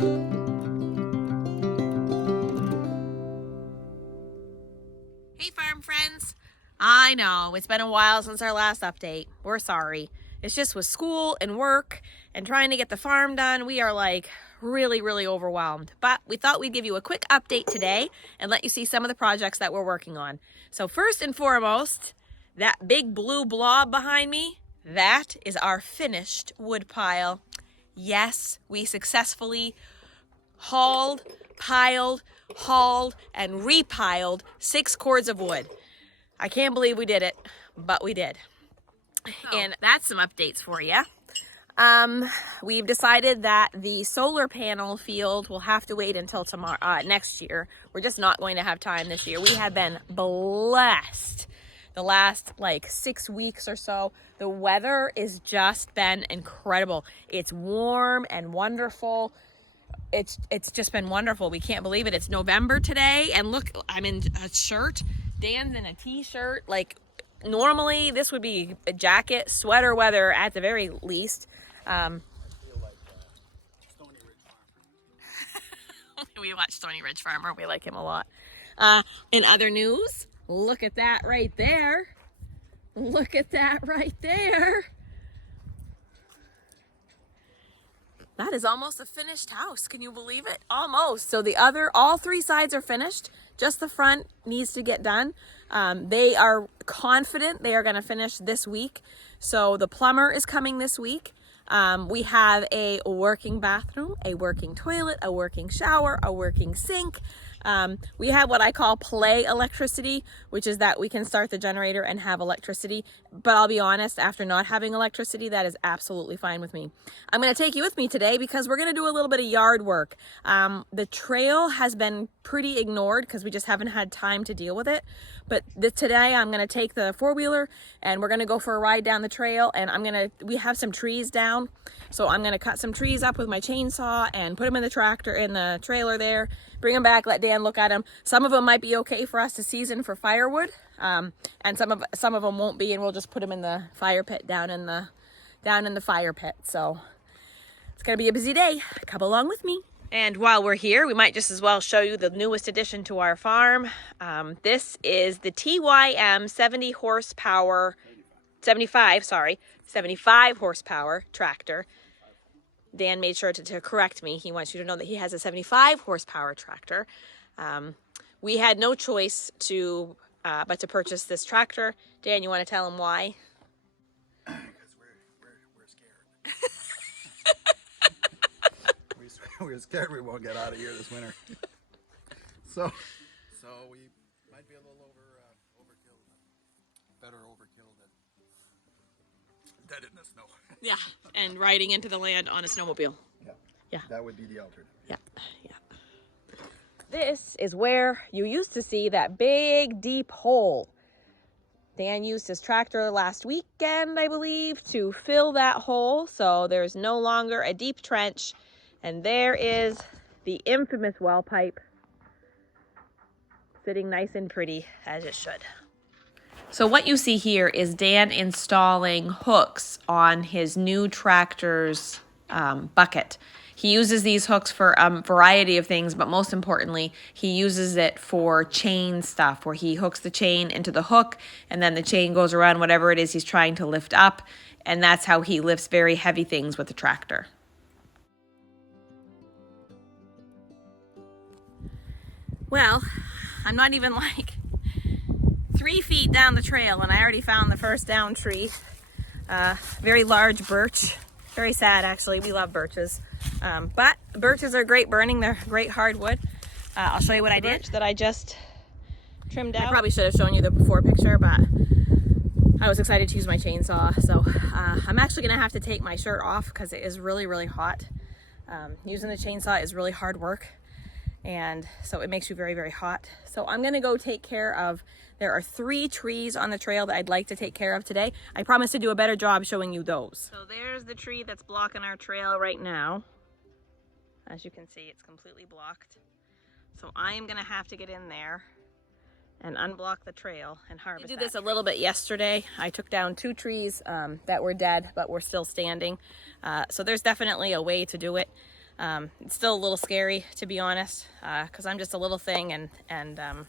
Hey farm friends, I know it's been a while since our last update. We're sorry. It's just with school and work and trying to get the farm done, we are like really overwhelmed. But we thought we'd give you a quick update today and let you see some of the projects that we're working on. So first and foremost, that big blue blob behind me, that is our finished wood pile. Yes, we successfully hauled, piled, hauled, and repiled 6 cords of wood. I can't believe we did it, but we did. And that's some updates for you. We've decided that the solar panel field will have to wait until tomorrow, next year. We're just not going to have time this year. We have been blessed the last like 6 weeks or so. The weather has just been incredible. It's warm and wonderful. It's just been wonderful. We can't believe it. It's November today, and look, I'm in a shirt. Dan's in a t-shirt. Like normally this would be a jacket, sweater weather at the very least. We watch Stony Ridge Farmer. We like him a lot. In other news, look at that right there. Look at that right there. That is almost a finished house. Can you believe it? Almost. So all 3 sides are finished. Just the front needs to get done. They are confident they are going to finish this week. So the plumber is coming this week. We have a working bathroom, a working toilet, a working shower, a working sink. We have what I call play electricity, which is that we can start the generator and have electricity. But I'll be honest, after not having electricity, that is absolutely fine with me. I'm going to take you with me today because we're going to do a little bit of yard work. The trail has been pretty ignored because we just haven't had time to deal with it. But today I'm going to take the 4-wheeler and we're going to go for a ride down the trail, and we have some trees down. So I'm going to cut some trees up with my chainsaw and put them in the trailer there, bring them back, let Dan look at them. Some of them might be okay for us to season for firewood. And some of them won't be, and we'll just put them in the fire pit down in the fire pit. So it's going to be a busy day. Come along with me. And while we're here, we might just as well show you the newest addition to our farm. This is the TYM 75 horsepower tractor. Dan made sure to correct me. He wants you to know that he has a 75 horsepower tractor. We had no choice but to purchase this tractor. Dan, you want to tell him why? Because we're scared. We're scared we won't get out of here this winter. so we might be a little overkill. Better overkill than dead in the snow. Yeah, and riding into the land on a snowmobile. Yeah. That would be the alternative. Yeah. This is where you used to see that big deep hole. Dan used his tractor last weekend, I believe, to fill that hole. So there's no longer a deep trench. And there is the infamous well pipe sitting nice and pretty as it should. So what you see here is Dan installing hooks on his new tractor's bucket. He uses these hooks for a variety of things, but most importantly, he uses it for chain stuff, where he hooks the chain into the hook, and then the chain goes around whatever it is he's trying to lift up, and that's how he lifts very heavy things with the tractor. Well, I'm not even like 3 feet down the trail, and I already found the first down tree. Very large birch. Very sad, actually. We love birches. But birches are great burning. They're great hardwood. I'll show you what I did that I just trimmed out. I probably should have shown you the before picture, but I was excited to use my chainsaw. So I'm actually going to have to take my shirt off because it is really hot. Using the chainsaw is really hard work, and so it makes you very hot. So I'm going to go take care of, there are 3 trees on the trail that I'd like to take care of today. I promise to do a better job showing you those. So there's the tree that's blocking our trail right now. As you can see, it's completely blocked. So I am going to have to get in there and unblock the trail and harvest. I did this a little bit yesterday. I took down 2 trees that were dead but were still standing. So there's definitely a way to do it. It's still a little scary, to be honest, because I'm just a little thing, and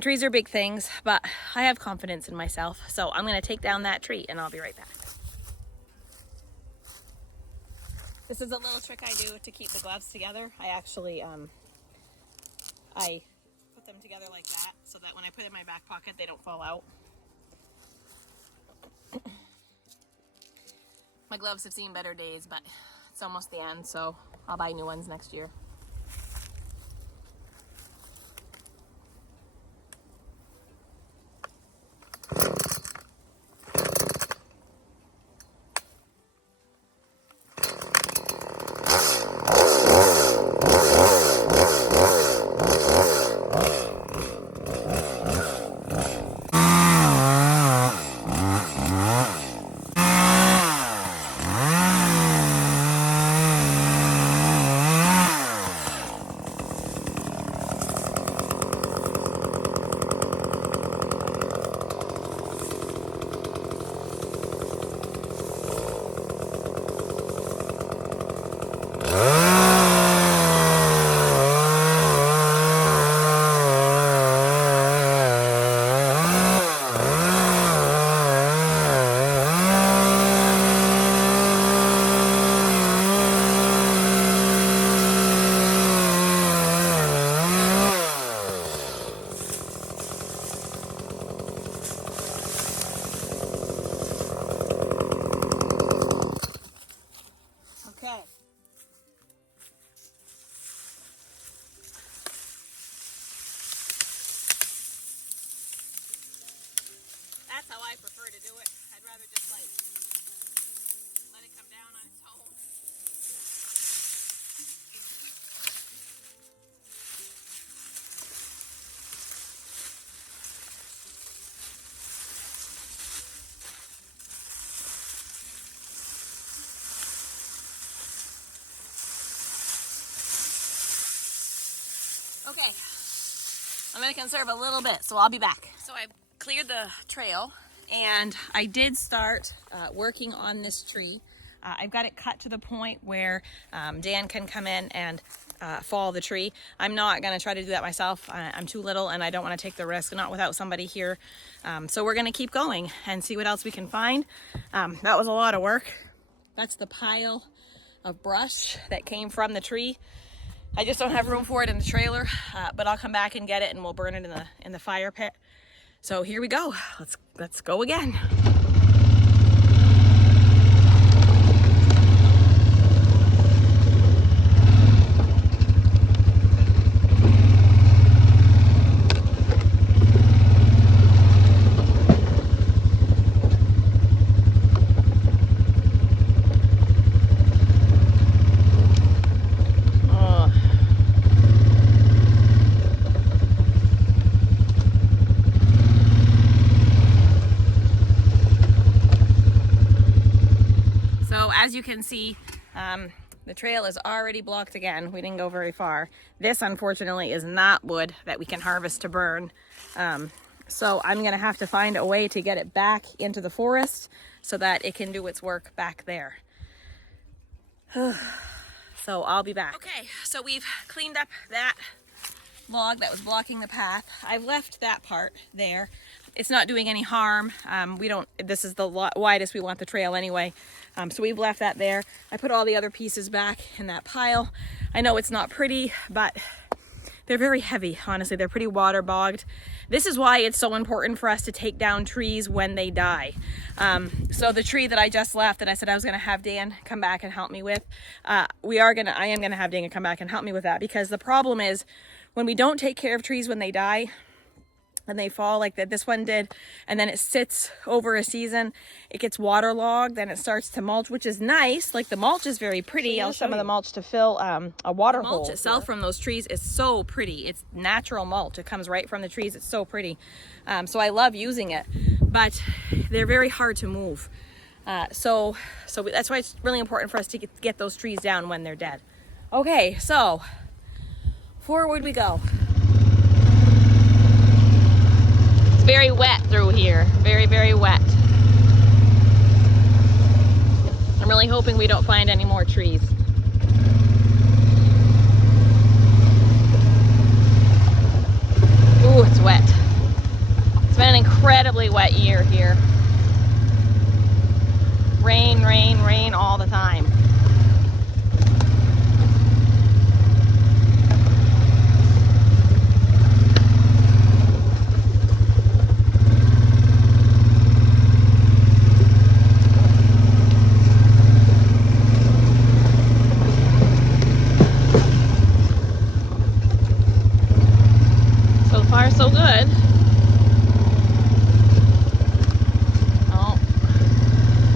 trees are big things, but I have confidence in myself. So I'm gonna take down that tree and I'll be right back. This is a little trick I do to keep the gloves together. I actually, I put them together like that so that when I put it in my back pocket, they don't fall out. My gloves have seen better days, but it's almost the end, so I'll buy new ones next year. Okay. That's how I prefer to do it. I'd rather just like let it come down on its own. Okay, I'm gonna conserve a little bit, so I'll be back. So I cleared the trail and I did start working on this tree. I've got it cut to the point where Dan can come in and fall the tree. I'm not gonna try to do that myself. I'm too little and I don't wanna take the risk, not without somebody here. So we're gonna keep going and see what else we can find. That was a lot of work. That's the pile of brush that came from the tree. I just don't have room for it in the trailer, but I'll come back and get it and we'll burn it in the fire pit. So here we go. Let's go again. As you can see, the trail is already blocked again. We didn't go very far. This, unfortunately, is not wood that we can harvest to burn. So I'm gonna have to find a way to get it back into the forest so that it can do its work back there. So I'll be back. Okay, so we've cleaned up that log that was blocking the path. I've left that part there. It's not doing any harm. This is the widest we want the trail anyway. So we've left that there. I put all the other pieces back in that pile. I know it's not pretty, but they're very heavy, honestly. They're pretty waterbogged. This is why it's so important for us to take down trees when they die. So the tree that I just left that I said I was gonna have Dan come back and help me with, I am gonna have Dan come back and help me with that, because the problem is when we don't take care of trees when they die, and they fall like that this one did, and then it sits over a season, it gets waterlogged, then it starts to mulch, which is nice. Like the mulch is very pretty. I'll some of the mulch to fill a water hole. The mulch itself from those trees is so pretty. It's natural mulch. It comes right from the trees. It's so pretty. So I love using it, but they're very hard to move. So that's why it's really important for us to get those trees down when they're dead. Okay, so forward we go. Very wet through here. Very, very wet. I'm really hoping we don't find any more trees. incredibly wet year here. Rain, rain, rain all the time. So far, so good. Oh,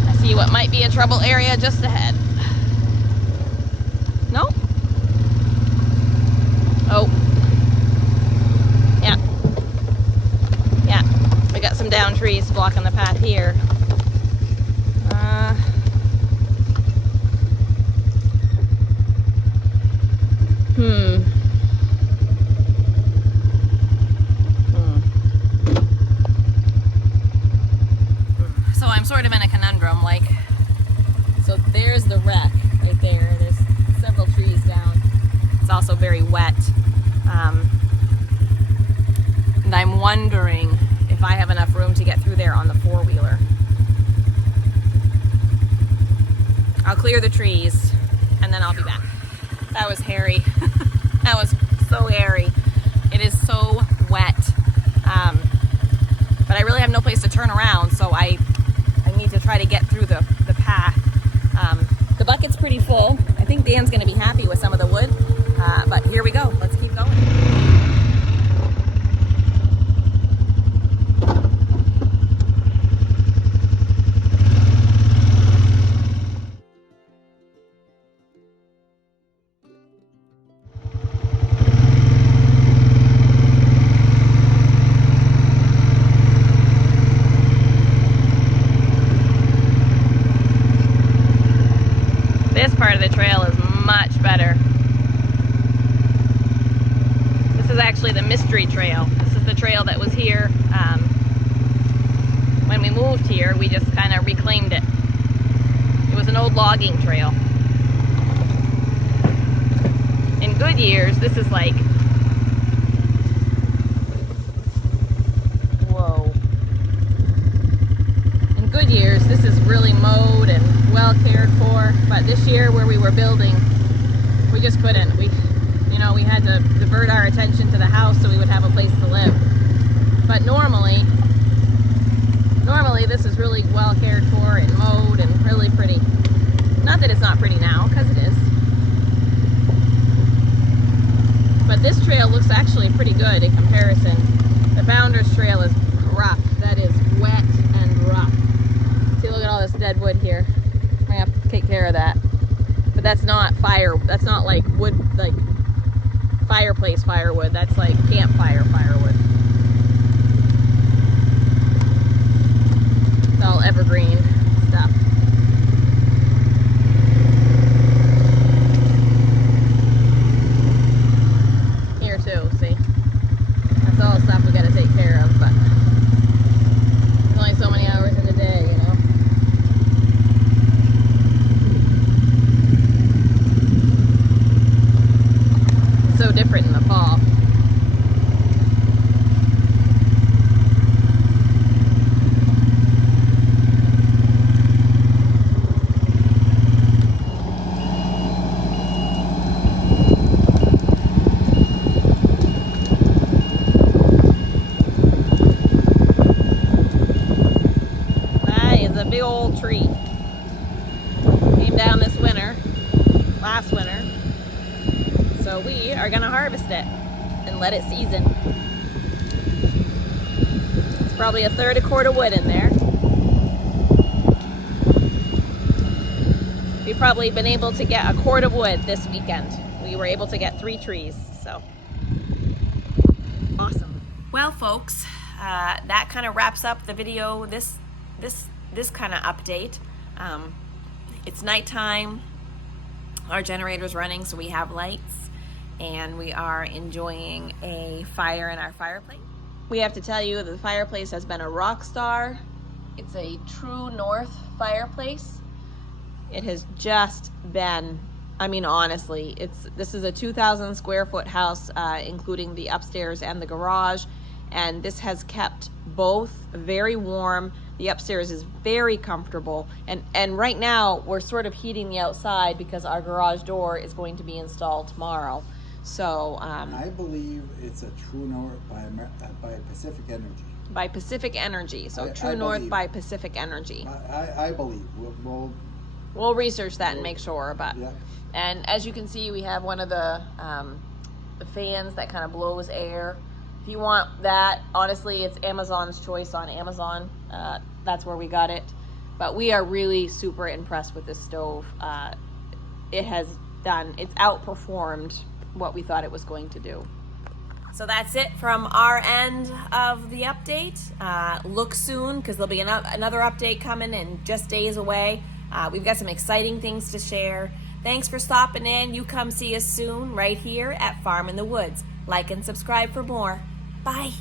I see what might be a trouble area just ahead. No? Oh. Yeah. Yeah. We got some down trees blocking the path here. So I'm sort of in a conundrum, like, so there's the wreck right there. There's several trees down. It's also very wet. And I'm wondering if I have enough room to get through there on the four-wheeler. I'll clear the trees and then I'll be back. That was hairy. That was so hairy. It is so wet. But I really have no place to turn around, so I need to try to get through the path. The bucket's pretty full. I think Dan's gonna be happy with some of the wood, but here we go. Let's keep going. This part of the trail is much better. This is actually the mystery trail. This is the trail that was here when we moved here. We just kind of reclaimed it. It was an old logging trail. In good years, this is like, whoa. In good years, this is really mowed and well cared for, but this year where we were building, we just couldn't. We had to divert our attention to the house so we would have a place to live. But normally this is really well cared for and mowed and really pretty. Not that it's not pretty now, because it is. But this trail looks actually pretty good in comparison. The Founders Trail is rough. That is wet and rough. See, look at all this dead wood here. I have to take care of that. But that's not fire. That's not like wood, like fireplace firewood. That's like campfire firewood. It's all evergreen stuff. Here too, see? That's all stuff we gotta take care of, but there's only so many hours in the day, you know? It's so different in the fall. A big old tree. Came down this winter, last winter. So we are gonna harvest it and let it season. It's probably a third a quart of wood in there. We've probably been able to get a quart of wood this weekend. We were able to get 3 trees, so awesome. Well, folks, that kind of wraps up the video. This kind of update. It's nighttime. Our generator's running, so we have lights, and we are enjoying a fire in our fireplace. We have to tell you that the fireplace has been a rock star. It's a true north fireplace. It has just been, I mean, honestly, this is a 2,000 square foot house, including the upstairs and the garage, and this has kept both very warm. The upstairs is very comfortable, and right now we're sort of heating the outside because our garage door is going to be installed tomorrow. So I believe it's a True North by Pacific Energy. By Pacific Energy, so True I North believe. by Pacific Energy. I believe. We'll research that and make sure, but Yeah. and as you can see, we have one of the fans that kind of blows air. If you want that, honestly, it's Amazon's choice on Amazon. That's where we got it. But we are really super impressed with this stove. It's outperformed what we thought it was going to do. So that's it from our end of the update. Look soon, because there'll be another update coming in just days away. We've got some exciting things to share. Thanks for stopping in. You come see us soon right here at Farm in the Woods. Like and subscribe for more. Bye.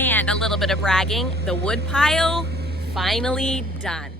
And a little bit of bragging, the wood pile finally done.